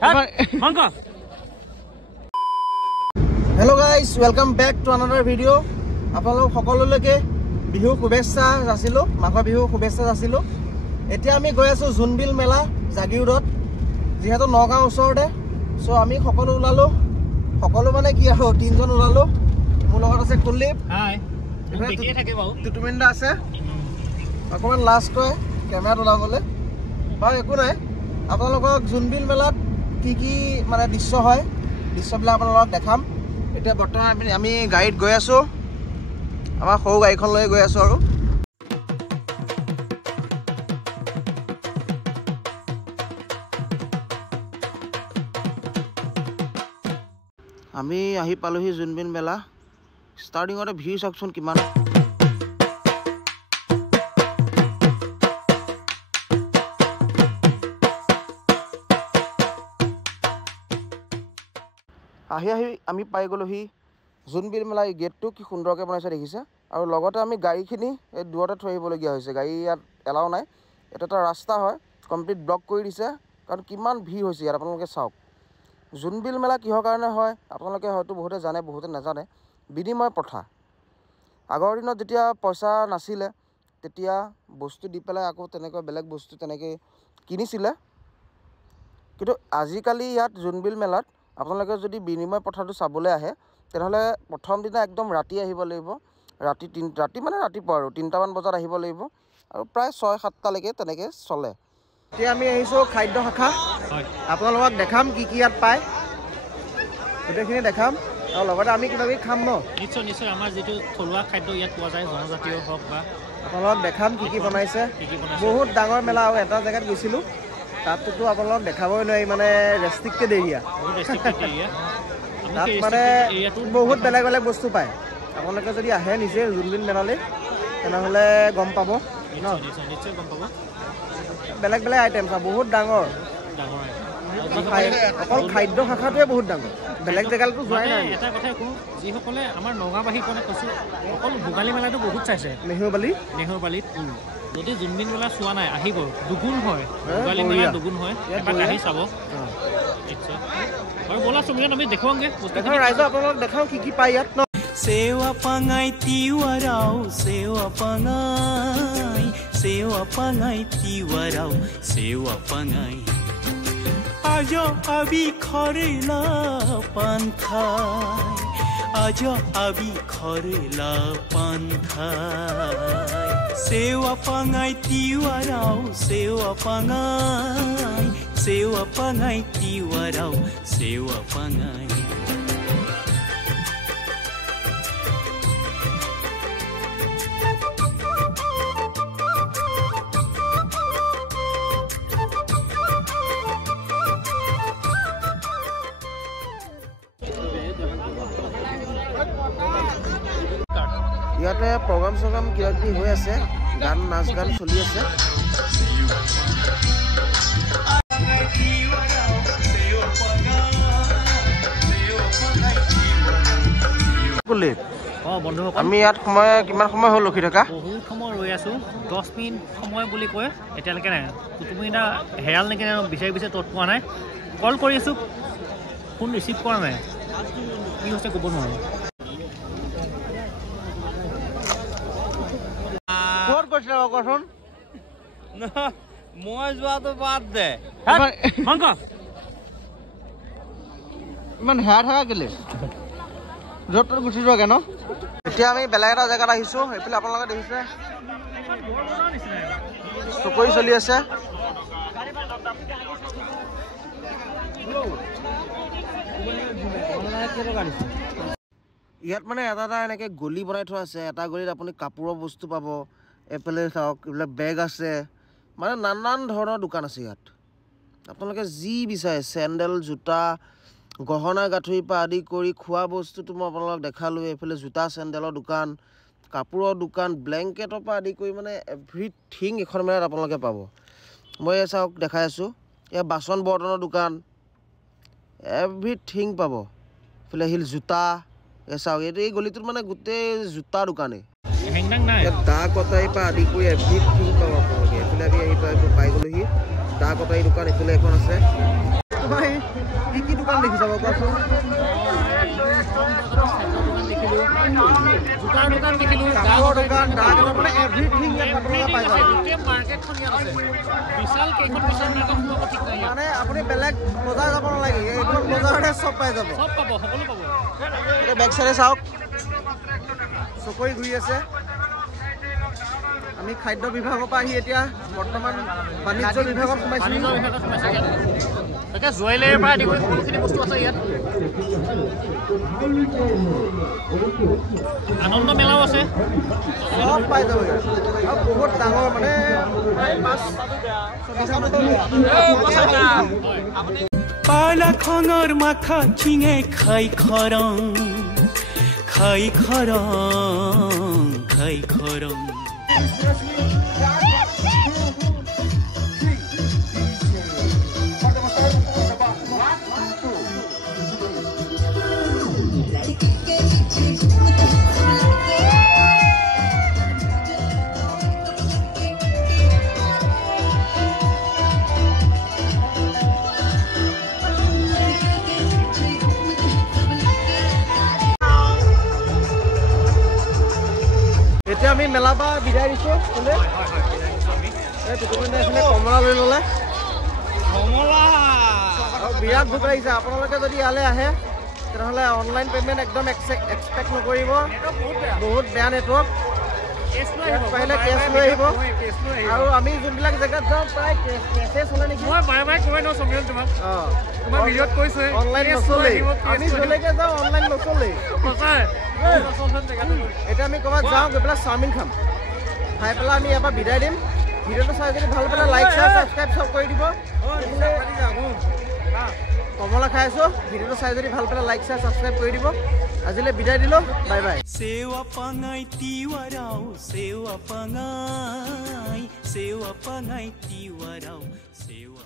Hello guys, welcome back to another video. আপোনালোক সকলোলৈকে বিহু শুভেচ্ছা যাচিলো, মাঘৰ বিহু শুভেচ্ছা যাচিলো। এতিয়া আমি গৈ আছো জুনবিল মেলা জাগিৰোডত, যেহেতু নগাঁও ওচৰতে। সো আমি সকলো ওলালো, সকলো মানে কি আৰু তিনজন ওলালো। মোৰ লগত আছে কুলদীপ, হাই বেকিয়ে থাকে বাও, টুটুমিন্দা আছে। অকমান লাষ্ট কয় কেমেৰাত ওলাবলে বা একো নাই। আপোনালোকক জুনবিল মেলাত কি কি মানে দৃশ্য হয়, দৃশ্যবিলাক আপোনালোকক দেখাম। এতিয়া বৰ্তমান আমি গাড়ীত গৈ আছো, আমাৰ সৰু গাড়ীখন লৈ গৈ আছো। আৰু আমি আহি পালোহি জুনবিল মেলা। ষ্টাৰ্টিঙতে ভিৰ চাওকচোন কিমান। আহি আমি পাই গ'লোহি জুনবিল মেলা। এই গেটটো কি সুন্দৰকৈ বনাইছে দেখিছে। আৰু লগতে আমি গাড়ীখিনি এই দূৰতে থৈ আহিবলগীয়া হৈছে, গাড়ী ইয়াত এলাও নাই। এটা এটা ৰাস্তা হয়, কমপ্লিট ব্লক কৰি দিছে, কাৰণ কিমান ভিৰ হৈছে ইয়াত আপোনালোকে চাওক। জুনবিল মেলা কিহৰ কাৰণে হয় আপোনালোকে হয়তো বহুতে জানে, বহুতে নাজানে। বিনিময় প্ৰথা। আগৰ দিনত যেতিয়া পইচা নাছিলে তেতিয়া বস্তু দি পেলাই আকৌ তেনেকৈ বেলেগ বস্তু তেনেকৈ কিনিছিলে। কিন্তু আজিকালি ইয়াত জুনবিল মেলাত আপোনালোকে যদি বিনিময় প্ৰথাটো চাবলৈ আহে তেনেহ'লে প্ৰথম দিনা একদম ৰাতি আহিব লাগিব। ৰাতি মানে ৰাতিপুৱা আৰু 3টামান বজাত আহিব লাগিব, আৰু প্ৰায় 6-7টালৈকে তেনেকৈ চলে। এতিয়া আমি আহিছোঁ খাদ্য শাখা। আপোনালোকক দেখাম কি কি ইয়াত পায়, গোটেইখিনি দেখাম। আৰু লগতে আমি কিবা কিবি খাম ন। নিশ্চয় নিশ্চয়, আমাৰ যিটো থলুৱা খাদ্য ইয়াত পোৱা যায়, জনজাতীয় হওক বা আপোনালোকক দেখাম কি কি বনাইছে। বহুত ডাঙৰ মেলা। আৰু এটা জেগাত গৈছিলোঁ, তাততো আপোনালোকক দেখাবই নোৱাৰি, মানে ৰেষ্ট্ৰিক্টেড এৰিয়া। তাত মানে বহুত বেলেগ বেলেগ বস্তু পায়। আপোনালোকে যদি আহে নিজে জুনবিল মেলালৈ তেনেহ'লে গম পাব ন, নিশ্চয় গম পাব। বেলেগ বেলেগ আইটেমছ আৰু বহুত ডাঙৰ। অকল খাদ্য শাখাটোৱে বহুত ডাঙৰ, বেলেগ জেগাতো যোৱাই নাই। এটা কথাই কওঁ, যিসকলে আমাৰ নগাঁওবাসীৰ কাৰণে কৈছোঁ, অকল ভোগালী মেলাটো বহুত চাইছে, নেহৰুবালিত। যদি জুনবিল মেলা চোৱা নাই আহিব, দুগুণ হয় ভোগালী মেলা, দুগুণ হয়। এপাক আহি চাব নিশ্চয়। আৰু ব'লা চুমিয়াত আমি দেখুৱাওঁগৈ ৰাইজক, আপোনালোকক দেখাওঁ কি কি পায় ইয়াত ন। सेवा पंगाई तिवराव, सेवा पंगाई तिवराव, सेवा पंगाई आजा अभी खरेला पान खाय, आजा अभी खरेला पान खाय। सेवा पंगाई तिवराव, सेवा पंगाई तिवराव, सेवा पंगाई। ইয়াতে প্ৰগ্ৰাম চগ্ৰাম কিবা কিবি হৈ আছে, গান নাচ গান চলি আছে। আমি ইয়াত কিমান সময় হ'ল ৰখি থকা? বহুত সময় ৰৈ আছোঁ, 10 মিনিট সময় বুলি কয় এতিয়ালৈকে নাই। তুমি এতিয়া হেৰাল নেকি বিচাৰি তত পোৱা নাই। কল কৰি আছোঁ, ফোন ৰিচিভ কৰা নাই, কি হৈছে ক'ব নোৱাৰোঁ। ক'ত গৈছিলে কচোন? মই যোৱাটো বাদ দে, ইমান হেৰা থকা কেলে? য'ত ত'ত গুচি যোৱাগে ন। এতিয়া আমি বেলেগ এটা জেগাত আহিছোঁ। এইফালে আপোনালোকে দেখিছে চকৰি চলি আছে। ইয়াত মানে এটা এটা এনেকৈ গলি বনাই থোৱা আছে। এটা গলিত আপুনি কাপোৰৰ বস্তু পাব, এইফালে চাওক এইবিলাক বেগ আছে, মানে নানান ধৰণৰ দোকান আছে ইয়াত। আপোনালোকে যি বিচাৰে, চেণ্ডেল, জোতা, গহনা গাঁঠৰিৰ পৰা আদি কৰি খোৱা বস্তুটো মই আপোনালোকক দেখালোঁ। এইফালে জোতা চেণ্ডেলৰ দোকান, কাপোৰৰ দোকান, ব্লেংকেটৰ পৰা আদি কৰি মানে এভৰিথিং এখন মেলাত আপোনালোকে পাব। মই চাওক দেখাই আছোঁ, এয়া বাচন বৰ্তনৰ দোকান, এভৰিথিং পাব। এইফালে আহিল জোতা, চাওক এই গলিটোত মানে গোটেই জোতা দোকানেই। দা কটাৰীৰ পৰা আদি কৰি এভৰিথিং পাব আপোনালোকে। এইফালে আমি আহি পাই গ'লোহি দা কটাৰী দোকান, এইফালে এখন আছে। তোমাৰ কি দোকান দেখিছা বাৰু কোৱাচোন? জোতাৰ দোকান দেখিলোঁ, কাপোৰৰ দোকান, ডাকঘৰ, মানে এভৰিথিং ইয়াত আপোনালোকে পাই যাব। গোটেই মাৰ্কেটখন ইয়াত আছে। বিশাল কেইখন বিশাল মাৰ্কেট হ'ব ঠিক নাই ইয়াত। মানে আপুনি বেলেগ বজাৰ যাব নালাগে, এইখন বজাৰতে চব পাই যাব। চব পাব, সকলো পাব। এতিয়া বেক চাইডে চাওক, চকৰি ঘূৰি আছে। আমি খাদ্য বিভাগৰ পৰা আহি এতিয়া বৰ্তমান বাণিজ্য বিভাগত সোমাইছোঁ। বাণিজ্য বিভাগত সোমাইছে ইয়াত। তাকে জুৱেলাৰীৰ পৰা আদি কৰি সকলোখিনি বস্তু আছে ইয়াত। আনন্দ মেলাও আছে, চব পাই যাব ইয়াত। আৰু বহুত ডাঙৰ, মানে পালা খঙৰ মাখা খিঙে খাই খৰং খাই খৰং খাই খৰং এতিয়া আমি মেলা পৰা বিদায় দিছোঁ। কোনে কমলা লৈ ল'লে, আৰু বিৰাট ভোক লাগিছে। আপোনালোকে যদি ইয়ালৈ আহে তেনেহ'লে অনলাইন পে'মেণ্ট একদম এক্সপেক্ট নকৰিব, বহুত বেয়া নেটৱৰ্ক। পাৰিলে কেছ লৈ আহিব। আৰু আমি যোনবিলাক জেগাত যাওঁ প্ৰায় কেছে চলে নেকি। অনলাইন নচলেই, আমি য'লৈকে যাওঁ অনলাইন নচলেই। এতিয়া আমি ক'ৰবাত যাওঁ, গৈ পেলাই চাওমিন খাম, খাই পেলাই আমি ইয়াৰ পৰা বিদায় দিম। ভিডিঅ'টো চাই যদি ভাল পালে লাইক শ্বেয়াৰ ছাবস্ক্ৰাইব চব কৰি দিব। কমলা খাই আছোঁ, ভিডিঅ'টো চাই যদি ভাল পালে লাইক শ্বেয়াৰ ছাবস্ক্ৰাইব কৰি দিব। আজিলৈ বিদায় দিলোঁ, বাই বাই। सेवा पंगाई तिवाराव सेवा पंगाई तिवाराव सेवा